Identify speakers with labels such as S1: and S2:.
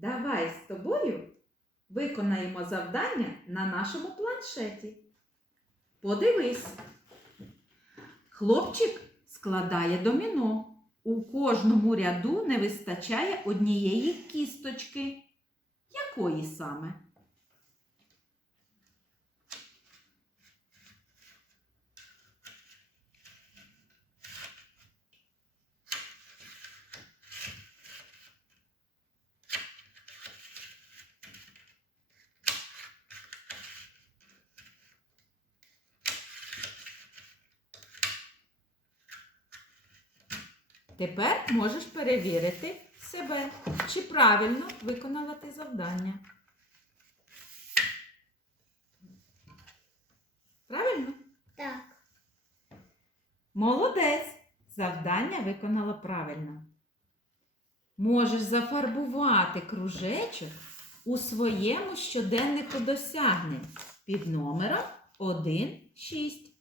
S1: Давай з тобою виконаємо завдання на нашому планшеті. Подивись. Хлопчик складає доміно. У кожному ряду не вистачає однієї кісточки. Якої саме? Тепер можеш перевірити себе, чи правильно виконала ти завдання. Правильно?
S2: Так.
S1: Молодець! Завдання виконала правильно. Можеш зафарбувати кружечок у своєму щоденнику досягнень під номером 1.6.